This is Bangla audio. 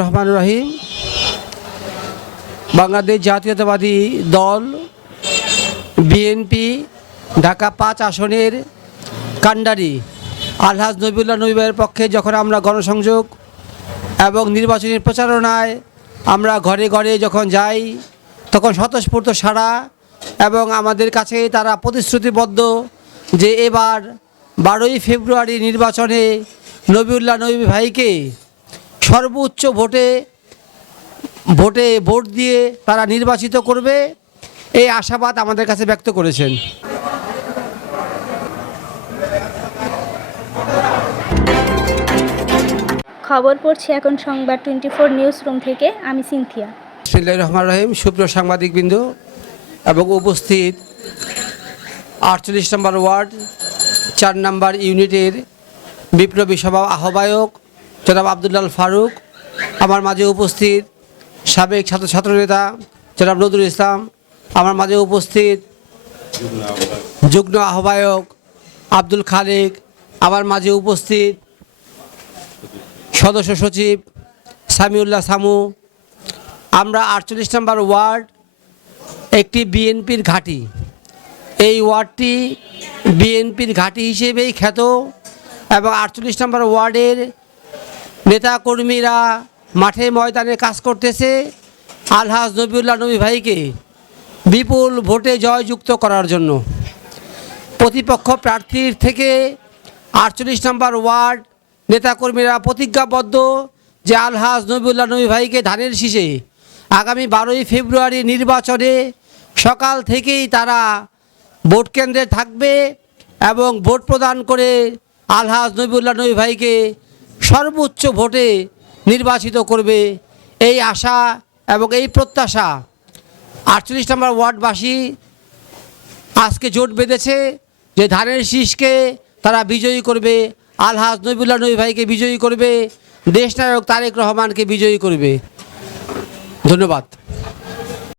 রহমান রহিম। বাংলাদেশ জাতীয়তাবাদী দল বিএনপি ঢাকা ৫ আসনের কান্ডারি আলহাজ নবিউল্লাহ নবী ভাইয়ের পক্ষে যখন আমরা গণসংযোগ এবং নির্বাচনী প্রচারণায় আমরা ঘরে ঘরে যখন যাই, তখন স্বতঃস্ফূর্ত সাড়া এবং আমাদের কাছে তারা প্রতিশ্রুতিবদ্ধ যে এবার 12ই ফেব্রুয়ারি নির্বাচনে নবিউল্লাহ নবী ভাইকে সর্বোচ্চ ভোট দিয়ে তারা নির্বাচিত করবে, এই আশাবাদ আমাদের কাছে ব্যক্ত করেছেন। খবর পড়ছি এখন সংবাদ 24 নিউজ রুম থেকে, আমি সিনথিয়া। বিসমিল্লাহির রহমানির রহিম। সুপ্রিয় সাংবাদিকবৃন্দ এবং উপস্থিত 48 নম্বর ওয়ার্ড 4 নম্বর ইউনিটের বিপ্লবী সভা আহ্বায়ক জনাব আবদুল্লাহ ফারুক, আমার মাঝে উপস্থিত সাবেক ছাত্রনেতা জনাব নজরুল ইসলাম, আমার মাঝে উপস্থিত যুগ্ম আহ্বায়ক আব্দুল খালেক, আমার মাঝে উপস্থিত সদস্য সচিব সামিউল্লাহ সামু। আমরা 48 নম্বর ওয়ার্ড একটি বিএনপির ঘাঁটি। এই ওয়ার্ডটি বিএনপির ঘাঁটি হিসেবেই খ্যাত এবং 48 নম্বর ওয়ার্ডের নেতাকর্মীরা মাঠে ময়দানে কাজ করতেছে আলহাজ নবিউল্লাহ নবী ভাইকে বিপুল ভোটে জয়যুক্ত করার জন্য। প্রতিপক্ষ প্রার্থীর থেকে 48 নম্বর ওয়ার্ড নেতাকর্মীরা প্রতিজ্ঞাবদ্ধ যে আলহাজ নবিউল্লাহ নবী ভাইকে ধানের শীষে আগামী 12ই ফেব্রুয়ারি নির্বাচনে সকাল থেকেই তারা ভোট কেন্দ্রে থাকবে এবং ভোট প্রদান করে আলহাজ নবিউল্লাহ নবী ভাইকে সর্বোচ্চ ভোটে নির্বাচিত করবে, এই আশা এবং এই প্রত্যাশা 48 নম্বর ওয়ার্ডবাসী আজকে জোট বেঁধেছে যে ধানের শীষকে তারা বিজয়ী করবে, আলহাজ নবিউল্লাহ নবী ভাইকে বিজয়ী করবে, দেশনায়ক তারেক রহমানকে বিজয়ী করবে। ধন্যবাদ।